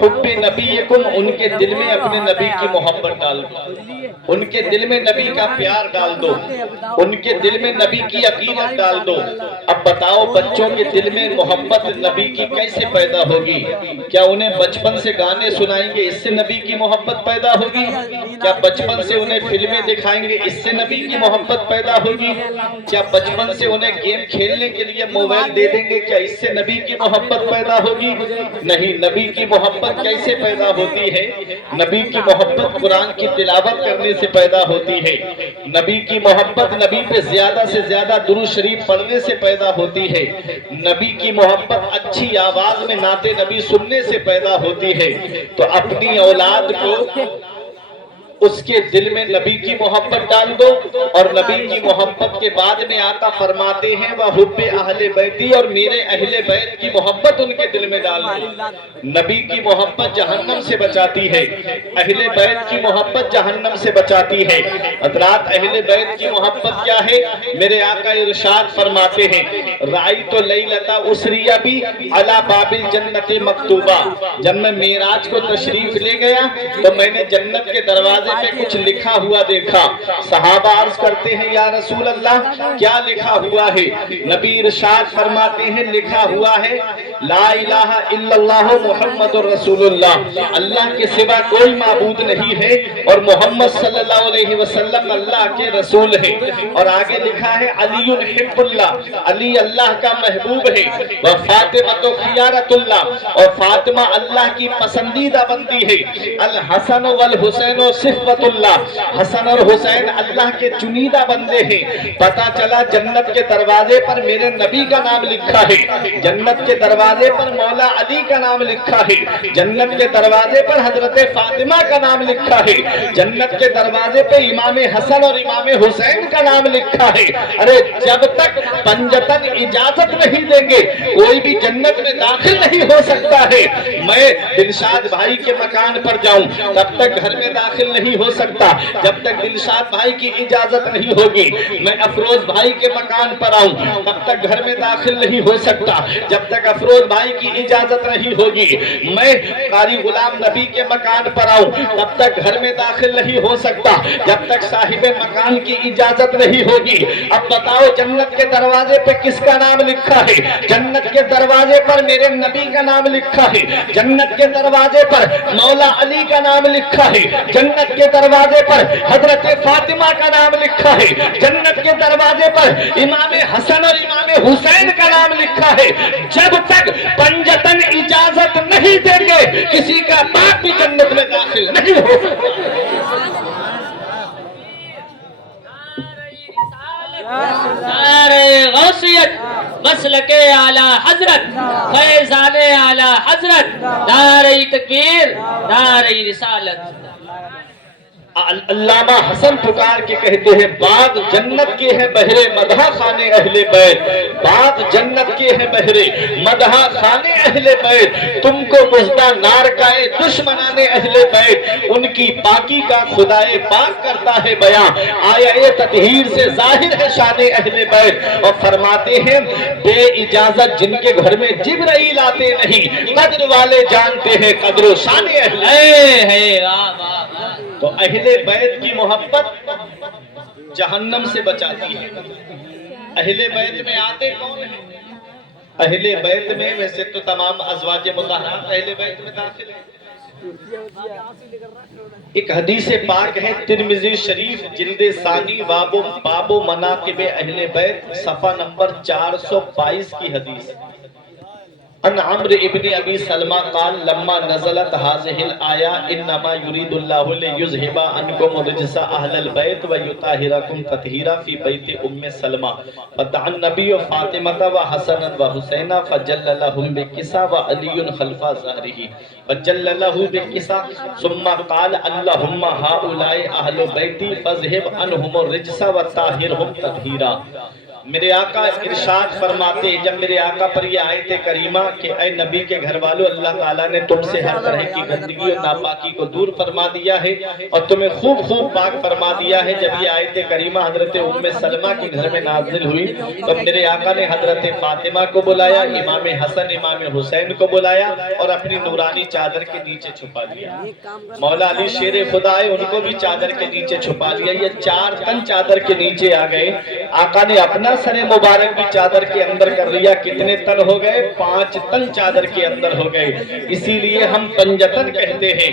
حب نبیکم، ان کے دل میں اپنے نبی کی محبت ڈال دو، ان کے دل میں نبی کا پیار ڈال دو، ان کے دل میں نبی کی عقیدت ڈال دو۔ اب بتاؤ بچوں کے دل میں محبت نبی کی کیسے پیدا ہوگی؟ کیا انہیں بچپن سے گانے سنائیں گے اس سے نبی کی محبت پیدا ہوگی؟ کیا بچپن سے انہیں فلمیں دکھائیں گے اس سے نبی کی محبت پیدا ہوگی؟ کیا بچپن سے انہیں گیم کھیلنے کے لیے موبائل دے دیں گے کیا اس سے نبی کی محبت پیدا ہوگی؟ نہیں۔ نبی کی محبت کیسے پیدا ہوتی ہے؟ نبی کی محبت قرآن کی تلاوت کرنے سے پیدا ہوتی ہے، نبی کی محبت نبی پہ زیادہ سے زیادہ درود شریف پڑھنے سے پیدا ہوتی ہے، نبی کی محبت اچھی آواز میں نعت نبی سننے سے پیدا ہوتی ہے۔ تو اپنی اولاد کو اس کے دل میں نبی کی محبت ڈال دو، اور نبی کی محبت کے بعد میں آقا فرماتے ہیں وَحُبِّ اہل بیتی، اور میرے اہل بیت کی محبت ان کے دل میں ڈال دو۔ نبی کی محبت جہنم سے بچاتی ہے، اہل بیت کی محبت جہنم سے بچاتی ہے۔ حضرات اہل بیت کی محبت کیا ہے؟ میرے آقا ارشاد فرماتے ہیں رَأَيْتُ لَيْلَةَ أُسْرِيَ بِي عَلَى بَابِ الْجَنَّةِ مَكْتُوبًا، جب میں معراج کو تشریف لے گیا تو میں نے جنت کے دروازے پہ کچھ لکھا ہوا دیکھا۔ صحابہ عرض کرتے ہیں یا رسول اللہ کیا لکھا ہوا ہے؟ نبی ارشاد فرماتے ہیں لکھا ہوا ہے لا الہ الا اللہ محمد رسول اللہ، اللہ کے سوا کوئی معبود نہیں ہے اور محمد صلی اللہ علیہ وسلم اللہ کے رسول ہیں۔ اور آگے لکھا ہے علی حب اللہ، علی اللہ کا محبوب ہے، وفاطمہ خیارت اللہ، اور فاطمہ اللہ کی پسندیدہ بندی ہے، الحسن والحسین صفت اللہ، حسن اور حسین اللہ کے چنیدہ بندے ہیں۔ پتا چلا جنت کے دروازے پر میرے نبی کا نام لکھا ہے، جنت کے دروازے پر مولا علی کا نام لکھا ہے، جنت کے دروازے پر حضرت فاطمہ کا نام لکھا ہے، جنت کے دروازے پہ امام حسن اور امام حسین کا نام لکھا ہے۔ ارے جب تک پنجتن اجازت نہیں دیں گے کوئی بھی جنت میں داخل نہیں ہو سکتا ہے۔ میں دلشاد بھائی کے مکان پر جاؤں تب تک گھر میں داخل نہیں ہو سکتا جب تک دلشاد بھائی کی اجازت نہیں ہوگی۔ میں افروز بھائی کے مکان پر آؤں تب تک گھر میں داخل نہیں ہو سکتا جب تک افروز بھائی کی اجازت نہیں ہوگی۔ میں قاری غلام نبی کے مکان پر آؤں تب تک گھر میں داخل نہیں ہو سکتا جب تک صاحب مکان کی اجازت نہیں ہوگی۔ اب بتاؤ جنت کے دروازے پہ کس کا نام لکھا ہے؟ جنت کے دروازے پر میرے نبی کا نام لکھا ہے، جنت کے دروازے پر مولا علی کا نام لکھا ہے، جنت کے دروازے پر حضرت فاطمہ کا نام لکھا ہے، جنت کے دروازے پر امام حسن اور امام حسین کا نام لکھا ہے۔ جب تک پنجتن اجازت نہیں دیں گے کسی کا باپ بھی جنت میں داخل نہیں ہو سکتا۔ نعرہ غوثیت، مسلک اعلی حضرت، فیضان اعلی حضرت، نعرہ تکبیر، نعرہ رسالت۔ علامہ حسن پکار کے کہتے ہیں باغ جنت کے ہیں بہرے مدح خانے اہل بیت، باغ جنت کے ہیں بہرے مدح خانے اہل بیت، تم کو مژدہ نار کا دشمنان اہل بیت، ان کی پاکی کا خدائے پاک کرتا ہے بیاں، آیا تطہیر سے ظاہر ہے شان اہل بیت۔ اور فرماتے ہیں بے اجازت جن کے گھر میں جبرائیل آتے نہیں، قدر والے جانتے ہیں قدر و شان اہل بیت۔ تو اہل بیت کی محبت جہنم سے بچاتی ہے۔ اہل بیت میں آتے کون ہیں؟ اہل بیت میں ویسے تو تمام ازواج مطہرات اہل بیت میں داخل ہیں۔ ایک حدیث پاک ہے ترمذی شریف جلد ثانی باب مناقب اہل بیت صفحہ نمبر 422 کی حدیث۔ ان عمرو ابن ابی سلمہ قال لما نزلت هذه الآية انما يريد الله ليذهب عنكم الرجس اهل البيت ويطهركم تطهيرا في بيت ام سلمہ، فتح النبي فاطمة وحسنا وحسينا فجل لهم بكسا وعلي خلف ظهره فجل له بكسا ثم قال اللهم هؤلاء اهل بيتي فاذهب عنهم الرجس وطهرهم تطهيرا۔ میرے آقا ارشاد فرماتے ہیں، جب میرے آقا پر یہ آیت کریمہ کہ اے نبی کے گھر والوں، اللہ تعالیٰ نے تم سے ہر طرح کی گندگی اور ناپاکی کو دور فرما دیا ہے اور تمہیں خوب خوب پاک فرما دیا ہے۔ جب یہ آیت کریمہ حضرت ام سلمہ کے گھر میں نازل ہوئی تو میرے آقا نے حضرت فاطمہ کو بلایا، امام حسن امام حسین کو بلایا اور اپنی نورانی چادر کے نیچے چھپا لیا۔ مولا علی شیر خدا ہے، ان کو بھی چادر کے نیچے چھپا لیا۔ یہ 4 تن چادر کے نیچے آ گئے۔ آقا نے اپنا سر مبارک بھی چادر کے اندر کر لیا۔ کتنے تن ہو گئے؟ 5 تن چادر کے اندر ہو گئے۔ اسی لیے ہم پنجتن کہتے ہیں۔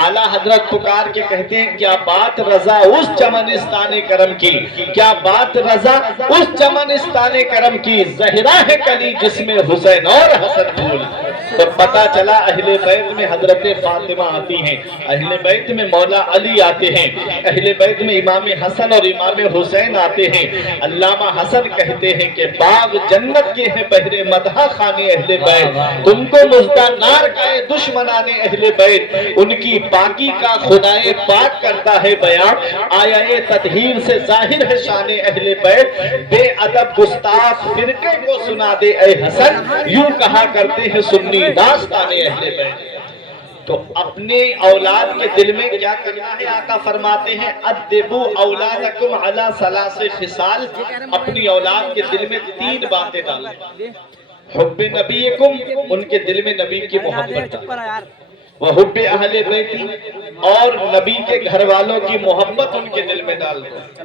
اعلیٰ حضرت پکار کے کہتے ہیں، کیا بات رضا اس چمنستان کرم کی، کیا بات رضا اس چمنستان کرم کی، زہرا ہے کلی جس میں حسین اور حسن پھول۔ تو پتا چلا اہل بیت میں حضرت فاطمہ آتی ہیں، اہل بیت میں مولا علی آتے ہیں، اہل بیت میں امام حسن اور امام حسین آتے ہیں۔ علامہ حسن کہتے ہیں کہ باغ جنت کے ہیں بہرے مدح خانے اہل بیت، تم کو مزدہ نار کا دشمنان اہل بیت، ان کی پاکی کا خدائے پاک کرتا ہے بیان، آیا تطہیر سے ظاہر ہے شان اہل بیت، بے ادب گستاخ فرقے کو سنا دے اے حسن، یوں کہا کرتے ہیں سنی داستان اہل بیت۔ تو اپنے اولاد کے دل میں کیا کرنا ہے؟ آقا فرماتے ہیں ادبو اولادکم علی ثلاث خصال، اپنی اولاد کے دل میں 3 باتیں ڈالیں۔ حب نبیکم، ان کے دل میں نبی کی محبت ڈالیں، وحب اہل بیتی، اور نبی کے گھر والوں کی محبت ان کے دل میں ڈال دو۔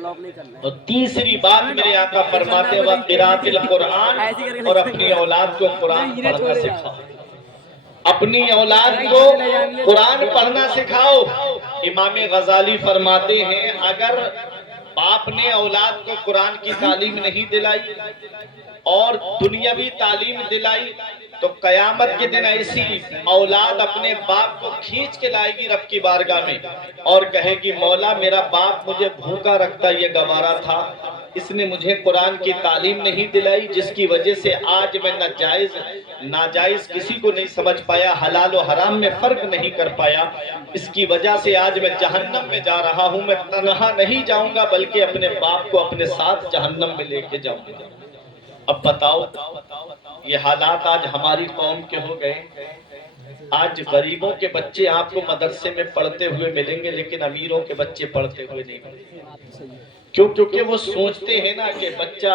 اور تیسری بات میرے آقا فرماتے ہیں وقراءۃ القرآن، اور اپنی اولاد کو قرآن پڑھنا سکھاؤ، اپنی اولاد کو قرآن پڑھنا سکھاؤ۔ امام غزالی فرماتے ہیں اگر باپ نے اولاد کو قرآن کی تعلیم نہیں دلائی اور دنیاوی تعلیم دلائی تو قیامت کے دن ایسی اولاد اپنے باپ کو کھینچ کے لائے گی رب کی بارگاہ میں اور کہے گی مولا میرا باپ مجھے بھوکا رکھتا یہ گوارا تھا، اس نے مجھے قرآن کی تعلیم نہیں دلائی جس کی وجہ سے آج میں ناجائز کسی کو نہیں سمجھ پایا، حلال و حرام میں فرق نہیں کر پایا، اس کی وجہ سے آج میں جہنم میں جا رہا ہوں۔ میں تنہا نہیں جاؤں گا بلکہ اپنے باپ کو اپنے ساتھ جہنم میں لے کے جاؤں گا۔ اب بتاؤ یہ حالات آج ہماری قوم کے ہو گئے۔ آج غریبوں کے بچے آپ کو مدرسے میں پڑھتے ہوئے ملیں گے لیکن امیروں کے بچے پڑھتے ہوئے نہیں ملیں گے۔ کیونکہ وہ سوچتے ہیں نا کہ بچہ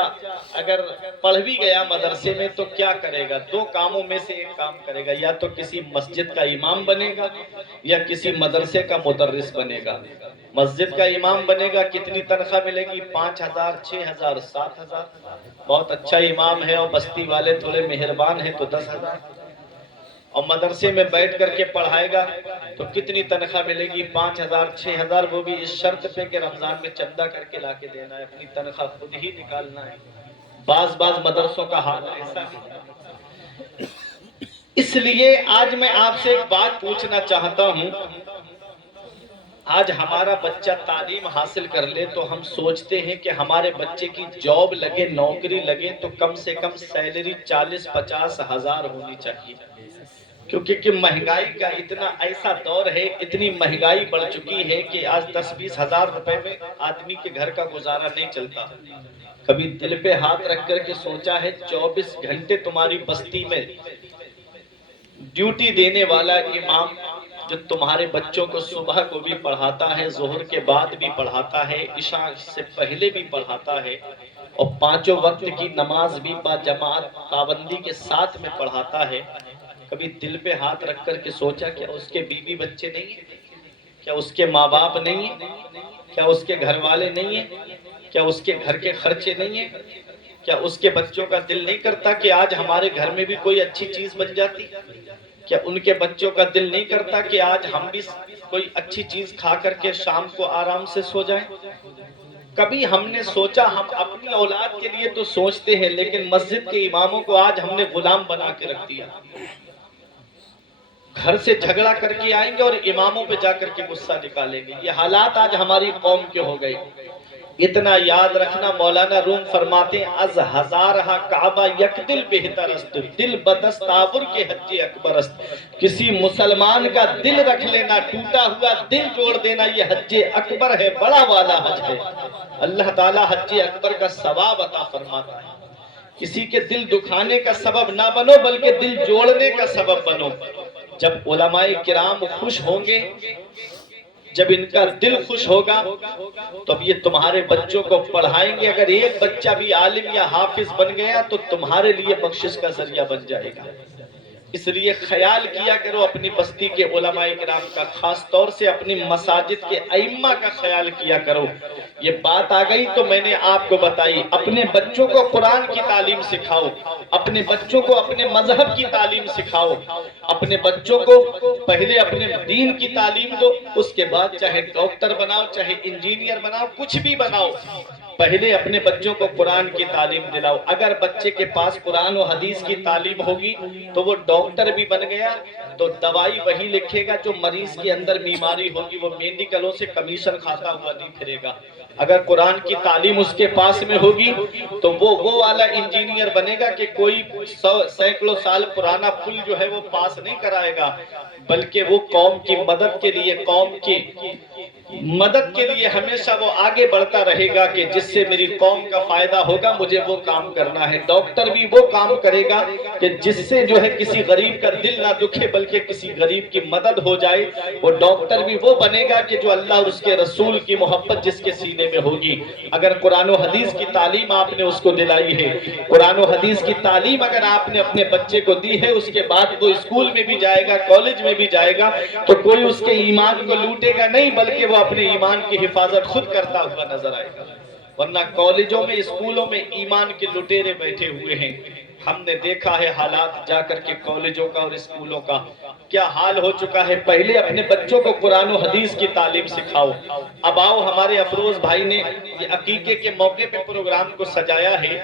اگر پڑھ بھی گیا مدرسے میں تو کیا کرے گا؟ 2 کاموں میں سے ایک کام کرے گا، یا تو کسی مسجد کا امام بنے گا یا کسی مدرسے کا مدرس بنے گا۔ مسجد کا امام بنے گا، کتنی تنخواہ ملے گی؟ 5,000 6,000 7,000، بہت اچھا امام ہے اور بستی والے تھوڑے مہربان ہیں تو 10,000۔ اور مدرسے میں بیٹھ کر کے پڑھائے گا تو کتنی تنخواہ ملے گی؟ 5,000 6,000، وہ بھی اس شرط پہ کہ رمضان میں چندہ کر کے لا کے دینا ہے، اپنی تنخواہ خود ہی نکالنا ہے۔ بعض مدرسوں کا حال ایسا ہے۔ اس لیے آج میں آپ سے ایک بات پوچھنا چاہتا ہوں، آج ہمارا بچہ تعلیم حاصل کر لے تو ہم سوچتے ہیں کہ ہمارے بچے کی جاب لگے، نوکری لگے تو کم سے کم سیلری 40-50 ہزار ہونی چاہیے، کیونکہ مہنگائی کا اتنا ایسا دور ہے، اتنی مہنگائی بڑھ چکی ہے کہ آج 10-20 ہزار روپے میں آدمی کے گھر کا گزارا نہیں چلتا۔ کبھی دل پہ ہاتھ رکھ کر کے سوچا ہے 24 گھنٹے تمہاری بستی میں ڈیوٹی دینے والا امام جو تمہارے بچوں کو صبح کو بھی پڑھاتا ہے، ظہر کے بعد بھی پڑھاتا ہے، عشاء سے پہلے بھی پڑھاتا ہے اور 5 وقت کی نماز بھی با جماعت پابندی کے ساتھ میں پڑھاتا ہے، کبھی دل پہ ہاتھ رکھ کر کے سوچا کیا اس کے بیوی بچے نہیں ہیں؟ کیا اس کے ماں باپ نہیں ہیں؟ کیا اس کے گھر والے نہیں ہیں؟ کیا اس کے گھر کے خرچے نہیں ہیں؟ کیا اس کے بچوں کا دل نہیں کرتا کہ آج ہمارے گھر میں بھی کوئی اچھی چیز بن جاتی؟ کیا ان کے بچوں کا دل نہیں کرتا کہ آج ہم بھی کوئی اچھی چیز کھا کر کے شام کو آرام سے سو جائیں؟ کبھی ہم نے سوچا؟ ہم اپنی اولاد کے لیے تو سوچتے ہیں لیکن مسجد کے اماموں کو آج ہم نے غلام بنا کے رکھ دیا۔ گھر سے جھگڑا کر کے آئیں گے اور اماموں پہ جا کر کے غصہ نکالیں گے۔ یہ حالات آج ہماری قوم کے ہو گئے۔ اتنا یاد رکھنا، مولانا روم فرماتے ہیں از ہزارہا کعبہ یک دل بہتر است، دل بدستاور کے حج اکبر است۔ کسی مسلمان کا دل رکھ لینا، ٹوٹا ہوا دل جوڑ دینا، یہ حج اکبر ہے، بڑا والا حج ہے۔ اللہ تعالیٰ حج اکبر کا ثواب عطا فرماتا ہے۔ کسی کے دل دکھانے کا سبب نہ بنو، بلکہ دل جوڑنے کا سبب بنو۔ جب علماء کرام خوش ہوں گے، جب ان کا دل خوش ہوگا، تو اب یہ تمہارے بچوں کو پڑھائیں گے۔ اگر ایک بچہ بھی عالم یا حافظ بن گیا تو تمہارے لیے بخشش کا ذریعہ بن جائے گا۔ اس لیے خیال کیا کرو اپنی بستی کے علماء کرام کا، خاص طور سے اپنی مساجد کے ائمہ کا خیال کیا کرو۔ یہ بات آ گئی تو میں نے آپ کو بتائی، اپنے بچوں کو قرآن کی تعلیم سکھاؤ، اپنے بچوں کو اپنے مذہب کی تعلیم سکھاؤ، اپنے بچوں کو پہلے اپنے دین کی تعلیم دو، اس کے بعد چاہے ڈاکٹر بناؤ، چاہے انجینئر بناؤ، کچھ بھی بناؤ، پہلے اپنے بچوں کو قرآن کی تعلیم دلاؤ۔ اگر بچے کے پاس قرآن و حدیث کی تعلیم ہوگی تو وہ ڈاکٹر بھی بن گیا، تو دوائی وہی لکھے گا جو مریض کے اندر بیماری ہوگی، وہ میڈیکلوں سے کمیشن کھاتا ہوا نہیں پھرے گا۔ اگر قرآن کی تعلیم اس کے پاس میں ہوگی تو وہ والا انجینئر بنے گا کہ کوئی سینکڑوں سال پرانا پل جو ہے وہ پاس نہیں کرائے گا، بلکہ وہ قوم کی مدد کے لیے، قوم کی مدد کے لیے ہمیشہ وہ آگے بڑھتا رہے گا کہ جس سے میری قوم کا فائدہ ہوگا، مجھے وہ کام کرنا ہے۔ ڈاکٹر بھی وہ کام کرے گا کہ جس سے جو ہے کسی غریب کا دل نہ دکھے، بلکہ کسی غریب کی مدد ہو جائے۔ وہ ڈاکٹر بھی وہ بنے گا کہ جو اللہ اور اس کے رسول کی محبت جس کے سینے میں ہوگی۔ اگر قرآن و حدیث کی تعلیم آپ نے اس کو دلائی ہے، قرآن و حدیث کی تعلیم اگر آپ نے اپنے بچے کو دی ہے، اس کے بعد وہ اسکول میں بھی جائے گا، کالج میں بھی جائے گا، تو کوئی اس کے ایمان کو لوٹے گا نہیں، بلکہ وہ اپنے ایمان کی حفاظت خود کرتا ہوا نظر آئے گا۔ ورنہ کالجوں میں، اسکولوں میں ایمان کے لٹیرے بیٹھے ہوئے ہیں۔ ہم نے دیکھا ہے حالات جا کر کے کالجوں کا اور اسکولوں کا کیا حال ہو چکا ہے۔ پہلے اپنے بچوں کو قرآن و حدیث کی تعلیم سکھاؤ۔ اب آؤ، ہمارے افروز بھائی نے یہ عقیقے کے موقع پہ پروگرام کو سجایا ہے،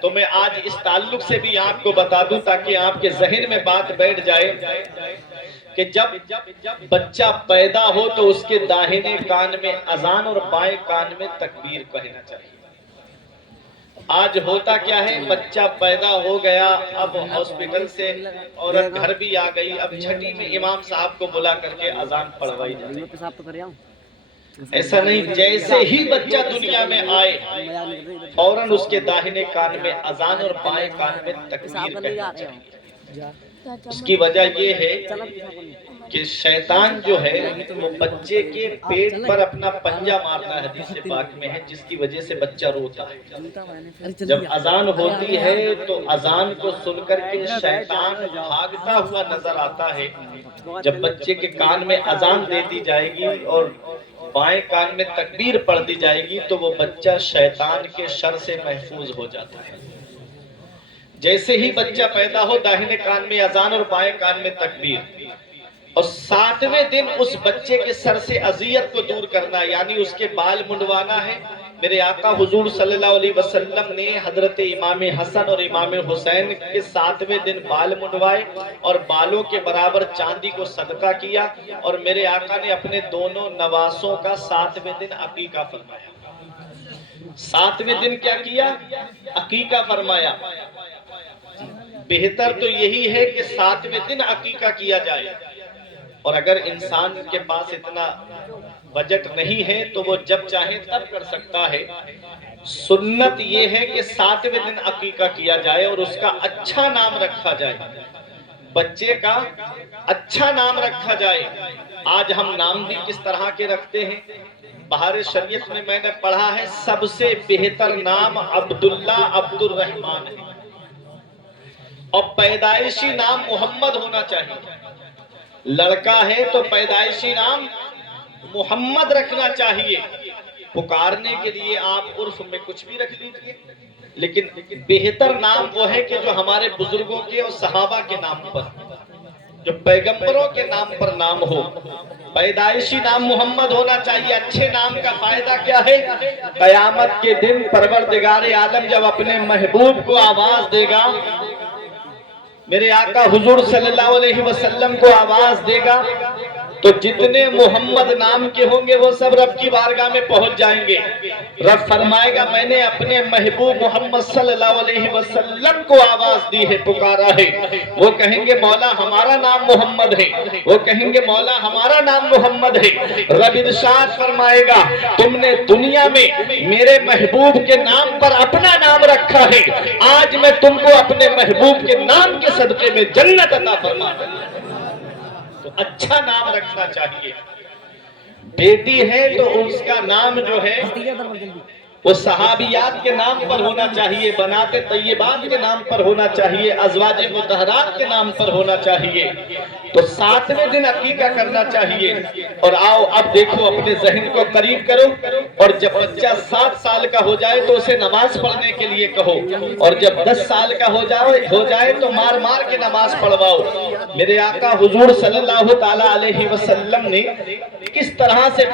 تو میں آج اس تعلق سے بھی آپ کو بتا دوں تاکہ آپ کے ذہن میں بات بیٹھ جائے کہ جب بچہ پیدا ہو تو اس کے داہنے کان میں اذان اور بائیں کان میں تکبیر کہنا چاہیے۔ آج ہوتا کیا ہے، بچہ پیدا ہو گیا، اب ہاسپٹل سے عورت گھر بھی آ گئی، اب چھٹی میں امام صاحب کو بلا کر کے اذان پڑھوائی جاتی ہے۔ ایسا نہیں، جیسے ہی بچہ دنیا میں آئے فوراً اس کے داہنے کان میں اذان اور بائیں کان میں تکبیر کہنا چاہیے۔ اس کی وجہ یہ ہے کہ شیطان جو ہے وہ بچے کے پیٹ پر اپنا پنجہ مارتا ہے، حدیث پاک میں ہے، جس کی وجہ سے بچہ روتا ہے۔ جب اذان ہوتی ہے تو اذان کو سن کر کے شیطان بھاگتا ہوا نظر آتا ہے۔ جب بچے کے کان میں اذان دے دی جائے گی اور بائیں کان میں تکبیر پڑھ دی جائے گی تو وہ بچہ شیطان کے شر سے محفوظ ہو جاتا ہے۔ جیسے ہی بچہ پیدا ہو، داہنے کان میں اذان اور بائیں کان میں تکبیر، اور 7ویں دن اس بچے کے سر سے اذیت کو دور کرنا، یعنی اس کے بال منڈوانا ہے۔ میرے آقا حضور صلی اللہ علیہ وسلم نے حضرت امام حسن اور امام حسین کے 7ویں دن بال منڈوائے اور بالوں کے برابر چاندی کو صدقہ کیا، اور میرے آقا نے اپنے دونوں نواسوں کا 7ویں دن عقیقہ فرمایا۔ 7ویں دن کیا کیا؟ عقیقہ فرمایا۔ بہتر تو یہی ہے کہ 7ویں دن عقیقہ کیا جائے، اور اگر انسان کے پاس اتنا بجٹ نہیں ہے تو وہ جب چاہے تب کر سکتا ہے۔ سنت یہ ہے کہ 7ویں دن عقیقہ کیا جائے اور اس کا اچھا نام رکھا جائے، بچے کا اچھا نام رکھا جائے۔ آج ہم نام بھی کس طرح کے رکھتے ہیں؟ بہار شریعت میں نے پڑھا ہے سب سے بہتر نام عبداللہ عبد الرحمن ہے، اور پیدائشی نام محمد ہونا چاہیے۔ لڑکا ہے تو پیدائشی نام محمد رکھنا چاہیے۔ پکارنے کے لیے آپ عرف میں کچھ بھی رکھ لیجئے، لیکن بہتر نام وہ ہے کہ جو ہمارے بزرگوں کے اور صحابہ کے نام پر، جو پیغمبروں کے نام پر نام ہو۔ پیدائشی نام محمد ہونا چاہیے۔ اچھے نام کا فائدہ کیا ہے؟ قیامت کے دن پروردگار عالم جب اپنے محبوب کو آواز دے گا، میرے آقا حضور صلی اللہ علیہ وسلم کو آواز دے گا تو جتنے محمد نام کے ہوں گے وہ سب رب کی بارگاہ میں پہنچ جائیں گے. رب فرمائے گا میں نے اپنے محبوب محمد صلی اللہ علیہ وسلم کو آواز دی ہے, پکارا ہے. وہ کہیں گے مولا ہمارا نام محمد ہے, وہ کہیں گے مولا ہمارا نام محمد ہے. رب ارشاد فرمائے گا تم نے دنیا میں میرے محبوب کے نام پر اپنا نام رکھا ہے, آج میں تم کو اپنے محبوب کے نام کے صدقے میں جنت عطا فرماتا ہوں. تو اچھا نام رکھنا چاہیے. بیٹی ہے تو اس کا نام جو ہے وہ صحابیات کے نام پر ہونا چاہیے, بنات طیبات کے نام پر ہونا چاہیے, ازواج مطہرات کے نام پر ہونا چاہیے. تو 7ویں دن عقیقہ کرنا چاہیے. اور آؤ اب دیکھو اپنے ذہن کو قریب کرو, اور جب بچہ 7 سال کا ہو جائے تو اسے نماز پڑھنے کے لیے کہو, اور جب 10 سال کا ہو جائے تو مار مار کے نماز پڑھواؤ. میرے آقا حضور صلی اللہ تعالی علیہ وسلم نے کس طرح سے